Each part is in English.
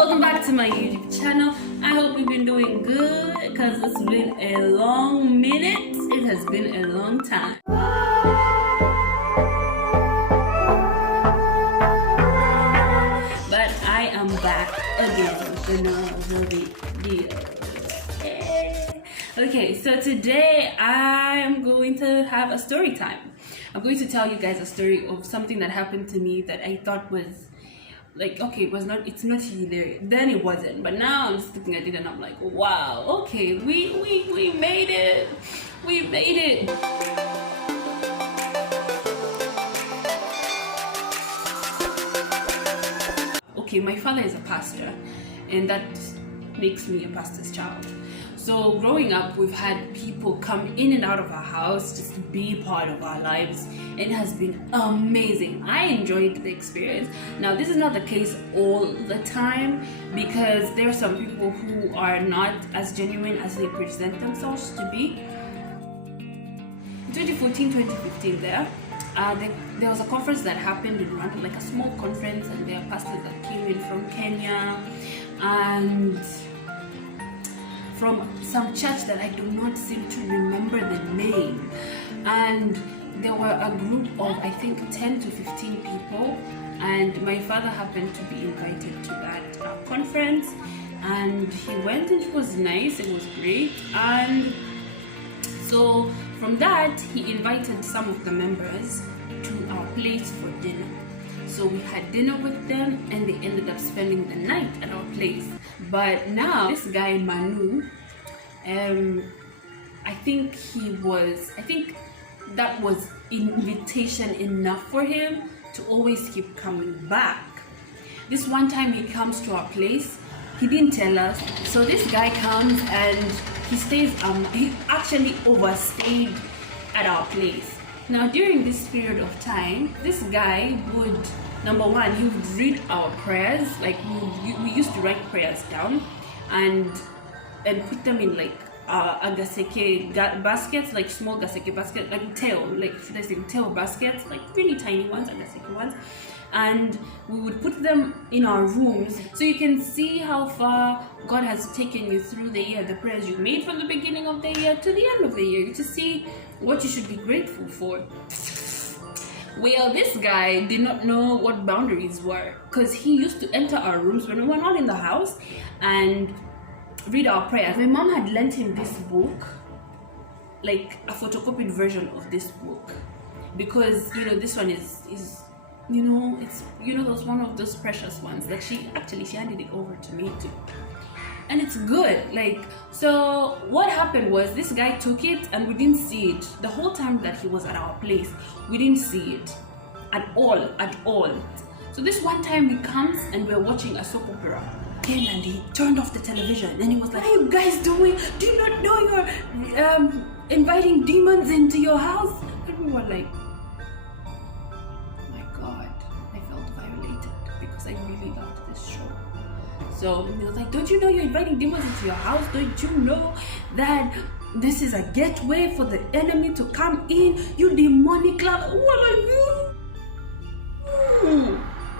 welcome back to my YouTube channel. I hope you've been doing good because it's been a long minute. It has been a long time. But I am back again with another video. Okay, so today I am going to have a story time. I'm going to tell you guys a story of something that happened to me that I thought was like, okay, it's not hilarious. Then it wasn't, but now I'm just looking at it and I'm like, wow, okay, we made it. We made it. Okay, my father is a pastor, and that makes me a pastor's child. So growing up, we've had people come in and out of our house just to be part of our lives. It has been amazing. I enjoyed the experience. Now, this is not the case all the time because there are some people who are not as genuine as they present themselves to be. In 2014, 2015 there was a conference that happened in Rwanda, like a small conference, and there are pastors that came in from Kenya and from some church that I do not seem to remember the name. And there were a group of, I think, 10 to 15 people, and my father happened to be invited to that conference, and he went, and it was nice, it was great. And so from that, he invited some of the members to our place for dinner. So we had dinner with them, and they ended up spending the night at our place. But now this guy Manu, I think that was invitation enough for him to always keep coming back. This one time he comes to our place, he didn't tell us. So this guy comes and he stays. He actually overstayed at our place. Now during this period of time, this guy would, number one, he would read our prayers. Like we used to write prayers down and put them in like agaseke baskets, like small gaseke baskets, like tail baskets, like really tiny ones, agaseke ones, and we would put them in our rooms so you can see how far God has taken you through the year, the prayers you made from the beginning of the year to the end of the year, to see what you should be grateful for. Well, this guy did not know what boundaries were because he used to enter our rooms when we were not in the house and read our prayers. My mom had lent him this book, like a photocopied version of this book, because this one is it's those one of those precious ones that she handed it over to me too, and it's good. Like, so what happened was this guy took it and we didn't see it the whole time that he was at our place. We didn't see it at all. So this one time he comes and we're watching a soap opera, and he turned off the television and he was like, "What are you guys doing? Do you not know you're inviting demons into your house?" And we were like, "My God, I felt violated because I really loved this show." So he was like, "Don't you know you're inviting demons into your house? Don't you know that this is a gateway for the enemy to come in? You demonic love." What are you?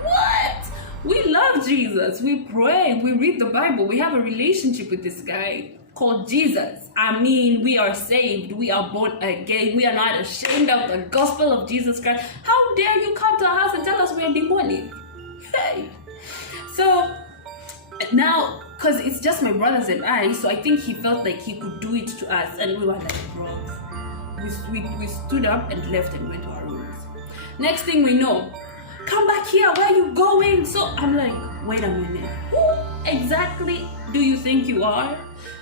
What? We love Jesus. We pray. We read the Bible. We have a relationship with this guy called Jesus. I mean, we are saved. We are born again. We are not ashamed of the gospel of Jesus Christ. How dare you come to our house and tell us we are demonic? Hey. So now, because it's just my brothers and I, so I think he felt like he could do it to us, and we were like, bro. We stood up and left and went to our rooms. Next thing we know, "Come back here, where are you going?" So I'm like, wait a minute, who exactly do you think you are?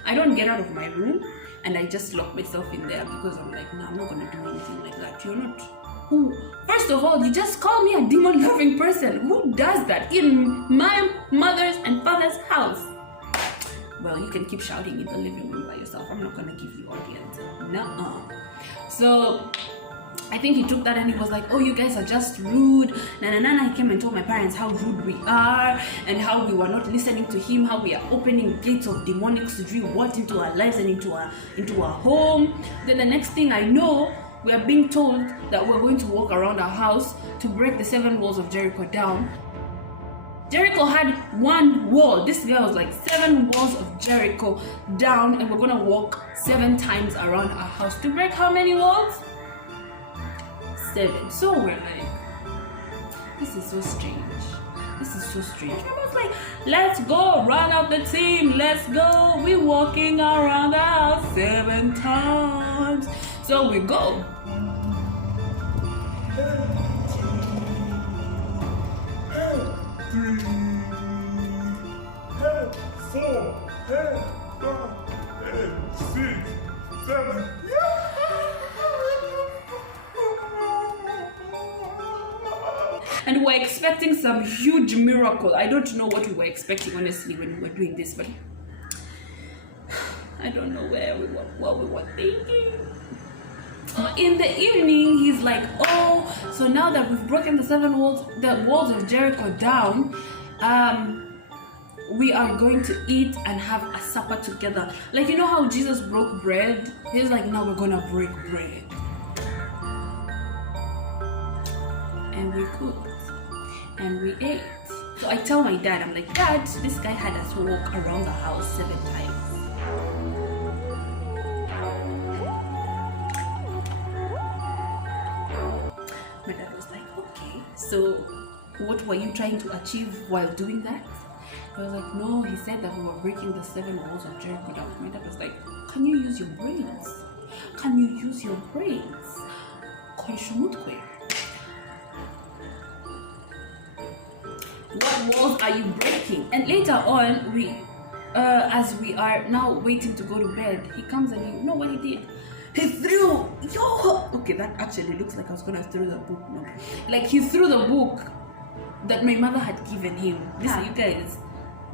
I don't get out of my room and I just lock myself in there because I'm like, no, I'm not gonna do anything like that. You're not who? First of all, you just call me a demon loving person. Who does that in my mother's and father's house? Well, you can keep shouting in the living room by yourself. I'm not gonna give you audience. Nuh-uh. So I think he took that and he was like, "Oh, you guys are just rude." He came and told my parents how rude we are and how we were not listening to him, how we are opening gates of demonics to do what into our lives and into our home. Then the next thing I know, we are being told that we're going to walk around our house to break the 7 walls of Jericho down. Jericho had one wall. This guy was like 7 walls of Jericho down, and we're gonna walk 7 times around our house to break how many walls? 7. So we're like, this is so strange. This is so strange. I was like, let's go, run up the team, let's go. We're walking around the house 7 times. So we go. Three, 4, 5, 6, 7. And we're expecting some huge miracle. I don't know what we were expecting, honestly, when we were doing this, but I don't know what we were thinking. In the evening, he's like, oh, so now that we've broken the walls of Jericho down, we are going to eat and have a supper together. Like, you know how Jesus broke bread? He's like, now we're gonna break bread. And we cooked and we ate. So I tell my dad, I'm like, Dad, this guy had us walk around the house 7 times. My dad was like, okay, so what were you trying to achieve while doing that? I was like, no, he said that we were breaking the 7 walls of Jericho down. My dad was like, can you use your brains? Can you use your brains? What walls are you breaking? And later on, as we are now waiting to go to bed, he comes and you know what he did? He threw, okay, that actually looks like I was gonna throw the book. No, like he threw the book that my mother had given him. Listen, you guys,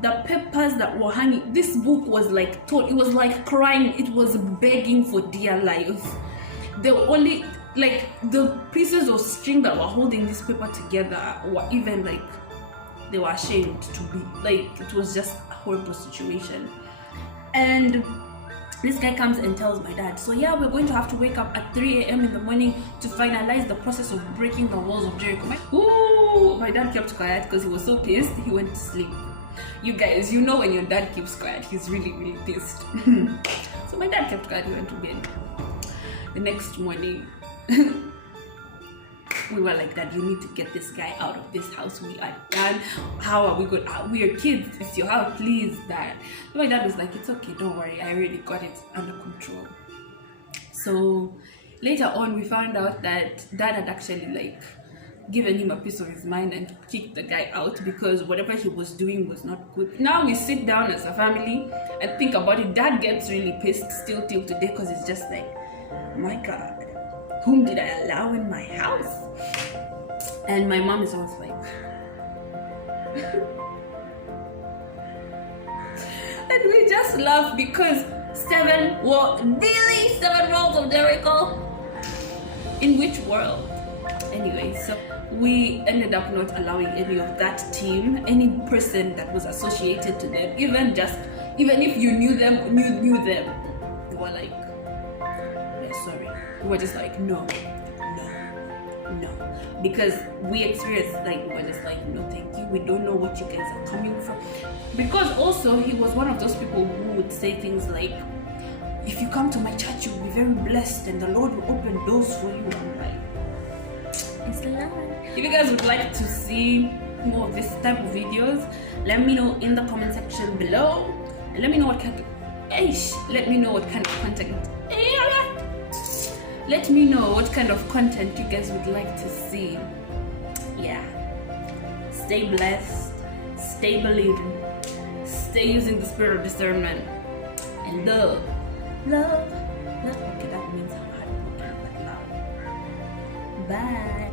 the papers that were hanging, this book was like it was like crying. It was begging for dear life. The only, like, the pieces of string that were holding this paper together were even like, they were ashamed to be, like, it was just a horrible situation. And this guy comes and tells my dad, so yeah, we're going to have to wake up at 3 a.m. in the morning to finalize the process of breaking the walls of Jericho. My dad kept quiet because he was so pissed. He went to sleep. You guys, you know when your dad keeps quiet, he's really, really pissed. So my dad kept quiet, he went to bed. The next morning, we were like, Dad, you need to get this guy out of this house. We are done. How are we going? We are kids. It's your house, please, Dad. So my dad was like, it's okay, don't worry. I already got it under control. So later on, we found out that Dad had actually like given him a piece of his mind and kicked the guy out because whatever he was doing was not good. Now we sit down as a family and think about it. Dad gets really pissed still till today because it's just like, my God, whom did I allow in my house? And my mom is always like, and we just laugh because 7 walls of Jericho? In which world? Anyway, so we ended up not allowing any of that team, any person that was associated to them, even if you knew them, they were like, we're sorry. We were just like, no, because we experienced, like, we were just like, no thank you, we don't know what you guys are coming from. Because also he was one of those people who would say things like, if you come to my church you'll be very blessed and the Lord will open doors for you. I'm like, it's the Lord. If you guys would like to see more of this type of videos, let me know in the comment section below, and let me know what kind of content. Let me know what kind of content you guys would like to see. Yeah. Stay blessed. Stay believing. Stay using the spirit of discernment. And love. Okay, that means I'm hard. Bye.